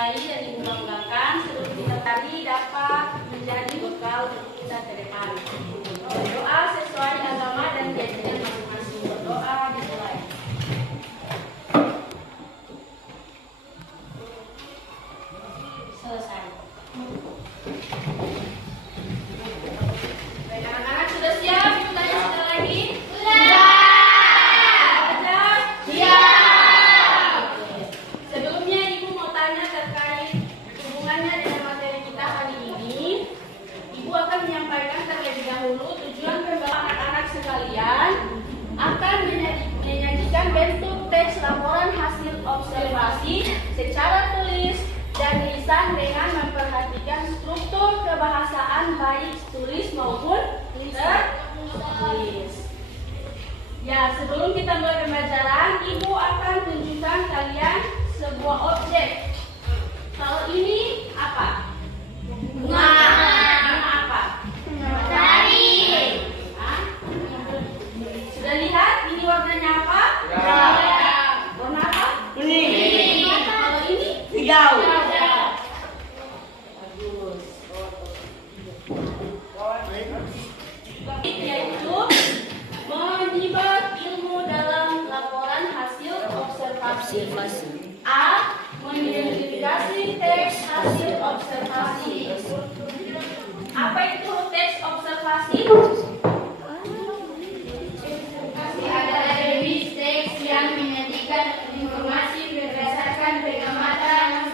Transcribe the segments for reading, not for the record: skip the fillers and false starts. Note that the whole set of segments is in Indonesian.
cintai dan Ibu banggakan sebelum kita tadi dapat menjadi bekal untuk kita ke depan. Berdoa sesuai agama dan keyakinan masing-masing. Berdoa dimulai. Selesai. Baik, anak-anak sudah siap? Ibu tanya sudah lagi? Akan menyajikan bentuk teks laporan hasil observasi secara tulis dan lisan dengan memperhatikan struktur kebahasaan baik tulis maupun tertulis. Ya, sebelum kita mulai pembelajaran, Ibu akan tunjukkan kalian sebuah objek. Kalau ini apa? Bunga. Bunga apa? Matahari. Sudah lihat ini warnanya apa? Ya. Warna apa? Kuning. Kalau ini? Hijau. Bagus. Yaitu menyimak ilmu dalam laporan hasil observasi. A. Mengidentifikasi teks hasil observasi. Apa itu teks observasi? Yang menyajikan informasi berdasarkan pengamatan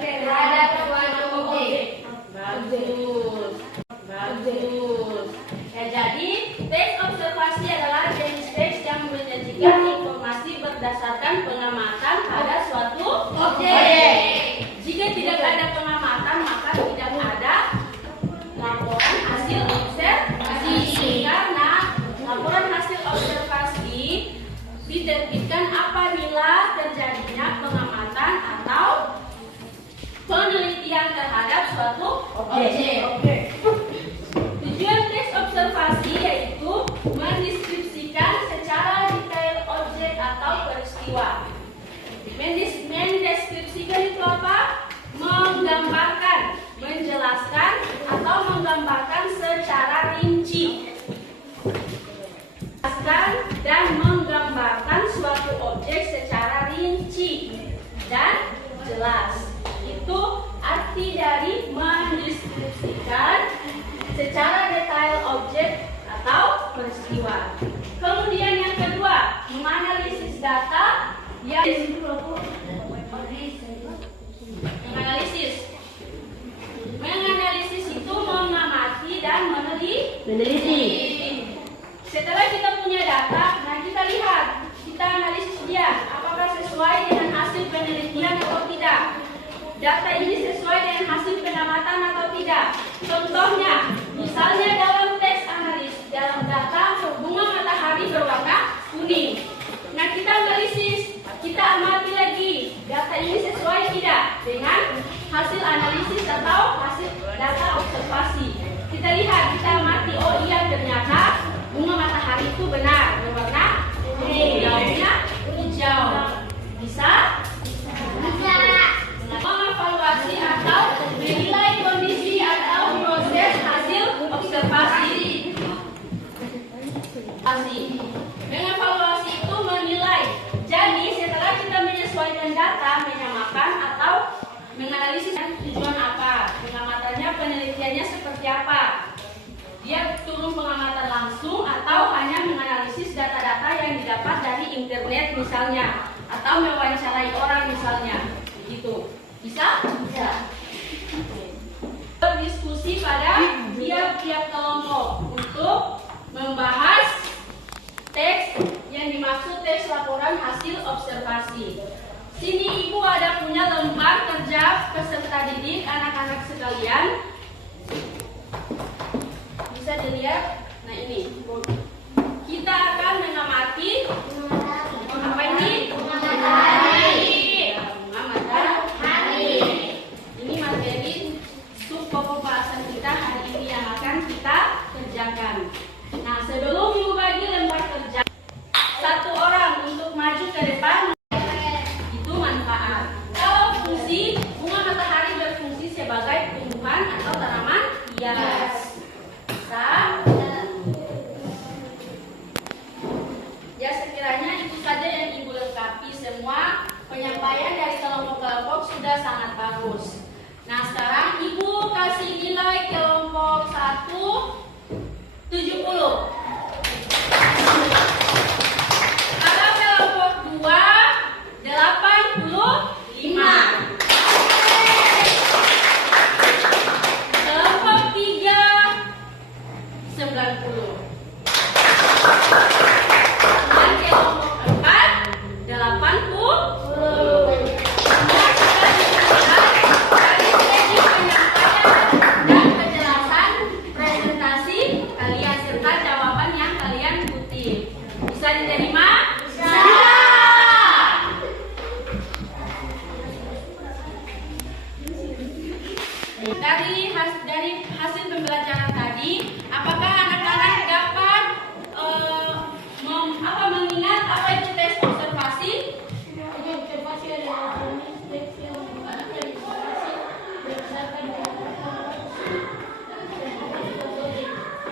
terhadap suatu objek. Bagus. Ya, jadi teks observasi adalah jenis teks yang menyajikan informasi berdasarkan pengamatan pada suatu objek. Jika tidak ada pengamatan, maka tidak ada laporan hasil observasi. Karena laporan hasil observasi diterbitkan apabila terjadinya pengamatan atau penelitian terhadap suatu objek. Tujuan teks observasi yaitu mendeskripsikan secara detail objek atau peristiwa. Mendeskripsikan itu apa? Menggambarkan, menjelaskan atau menggambarkan secara rinci. Dan menggambarkan suatu objek secara rinci dan jelas. Itu arti dari mendeskripsikan secara detail objek atau peristiwa. Kemudian yang kedua, menganalisis data yang menganalisis itu mengamati dan meneliti. Setelah kita punya data, nah kita lihat, kita analisis dia, apakah sesuai dengan hasil penelitian atau tidak. Data ini sesuai dengan hasil pengamatan atau tidak. Contohnya, misalnya dalam teks analis, dalam data bunga matahari berwarna kuning. Nah kita analisis, kita amati lagi, data ini sesuai tidak dengan hasil analisis atau hasil data observasi. Kita lihat, kita amati, oh iya ternyata bunga matahari itu benar berwarna kuning, daunnya hijau. Bisa? Bisa. Mengevaluasi atau menilai kondisi atau proses hasil observasi. Mengevaluasi itu menilai. Jadi setelah kita menyesuaikan data, menyamakan atau menganalisis tujuan apa, pengamatannya, penelitiannya seperti apa. Dia turun pengamatan langsung atau hanya menganalisis data-data yang didapat dari internet misalnya, atau mewawancarai orang misalnya, begitu. Bisa? Bisa. Berdiskusi pada tiap-tiap kelompok untuk membahas teks yang dimaksud teks laporan hasil observasi. Sini Ibu ada punya lembar kerja peserta didik anak-anak sekalian. Bisa dilihat, nah ini kita akan mengamati apa ini? Bunga matahari. Bunga matahari. Ini materi sub pokok bahasan kita hari ini yang akan kita kerjakan. Nah sebelum Ibu bagi lembar kerja, satu orang untuk maju ke depan itu manfaat. Kalau fungsi bunga sudah sangat bagus. Nah, sekarang Ibu kasih nilai kelompok 1 70. Kalau kelompok 2 85. Kelompok 3 90. Dan kelompok 4 80. Dan penjelasan presentasi kalian serta jawaban yang kalian kutip. Bisa diterima? Bisa. Dari hasil pembelajaran tadi, apakah anak-anak dapat mengingat apa itu tes observasi? Observasi adalah tes yang berdasarkan.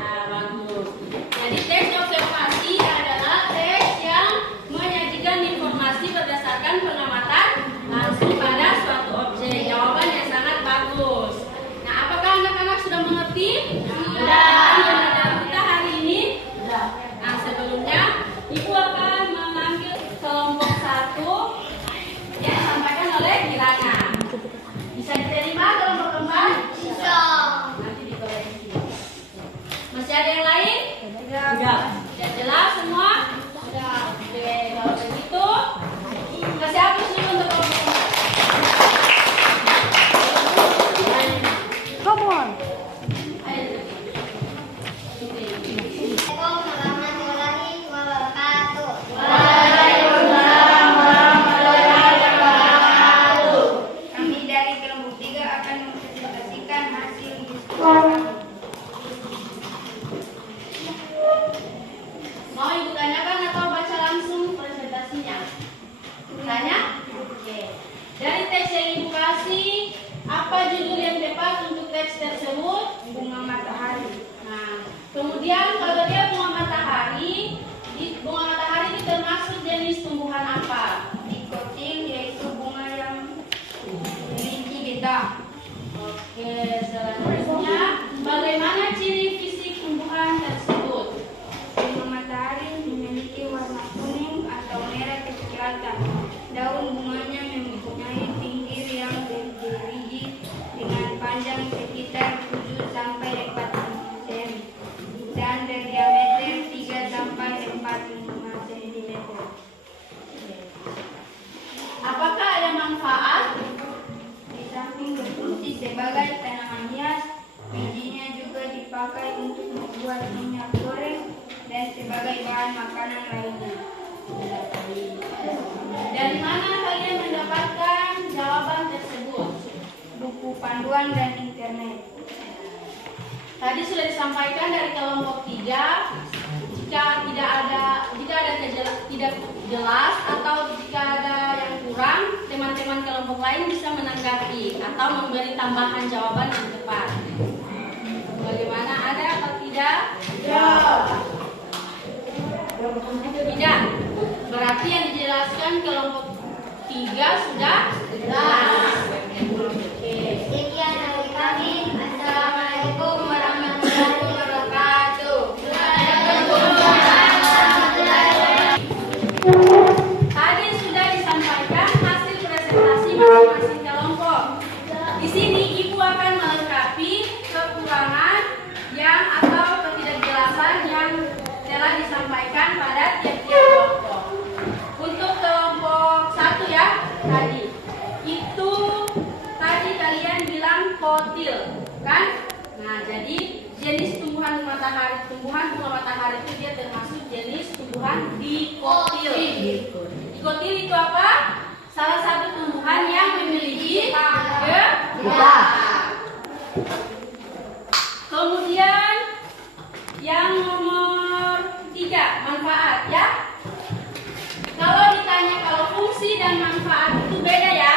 Nah, bagus. Jadi tes observasi adalah tes yang menyajikan informasi berdasarkan pengamatan langsung pada suatu objek. Jawaban yang sangat bagus. Nah, apakah anak-anak sudah mengerti? Sudah. Kita hari ini? Sudah. Nah, sebelumnya Ibu akan mengambil kelompok 1 yang disampaikan oleh Kirana. Bisa diterima kelompok keempat? Bisa. Nanti dikoreksi. Masih ada yang lain? Sudah. Sudah jelas semua? Sudah. Oke, kalau begitu kasih hapus dulu untuk kelompok keempat. Come on. Ayo. Kami dari kelompok 3 akan mempresentasikan hasil diskusi kami. Mau Ibu tanyakan atau baca langsung presentasinya? Tanya? Oke. Dari teks yang Ibu kasih, apa judul yang tepat untuk teks tersebut? Bunga matahari. Nah, kemudian kalau dia bunga matahari itu termasuk jenis tumbuhan apa? Dikotil yaitu bunga yang memiliki getah. Oke, selanjutnya bagaimana ciri fisik tumbuhan tersebut? Bunga matahari memiliki warna kuning atau merah kecoklatan. Daun bunganya mempunyai pinggir yang bergerigi dengan panjang sekitar 7 sampai 4 cm dan berdiameter 3 sampai 4,5 cm. Apakah ada manfaat? Di samping berfungsi sebagai tanaman hias, bijinya juga dipakai untuk membuat minyak goreng dan sebagai bahan makanan lainnya. Dari mana kalian mendapatkan jawaban tersebut? Buku panduan dan internet. Tadi sudah disampaikan dari kelompok 3, jika tidak jelas atau jika ada yang kurang, teman-teman kelompok lain bisa menanggapi atau memberi tambahan jawaban yang tepat. Bagaimana, ada atau tidak? Tidak. Berarti yang dijelaskan kelompok 3 sudah jelas. Oke. Sekian dari kami. Assalamualaikum warahmatullahi wabarakatuh. Tadi sudah disampaikan hasil presentasi masing-masing kelompok. Di sini Ibu akan melengkapi kekurangan yang atau ketidakjelasan yang telah disampaikan pada tiap-tiap kelompok. Untuk kelompok 1 ya, tadi kalian bilang kotil, kan? Nah, jadi jenis tumbuhan bunga matahari itu dia termasuk jenis tumbuhan dikotil. Dikotil itu apa? Salah satu tumbuhan yang memiliki getah. Kemudian yang nomor 3, manfaat ya. Kalau ditanya kalau fungsi dan manfaat itu beda ya.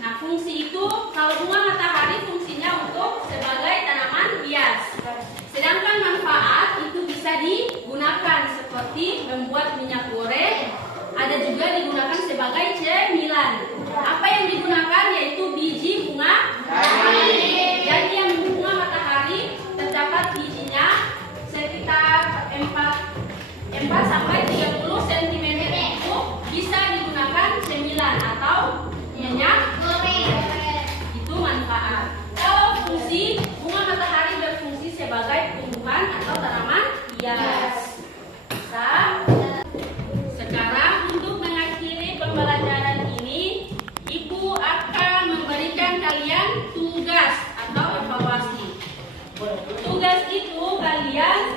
Nah, fungsi itu kalau bunga matahari fungsinya untuk sebagai tanaman hias. Sedangkan manfaat itu bisa digunakan seperti membuat minyak goreng, ada juga digunakan sebagai cemilan. Apa yang digunakan yaitu itu kalian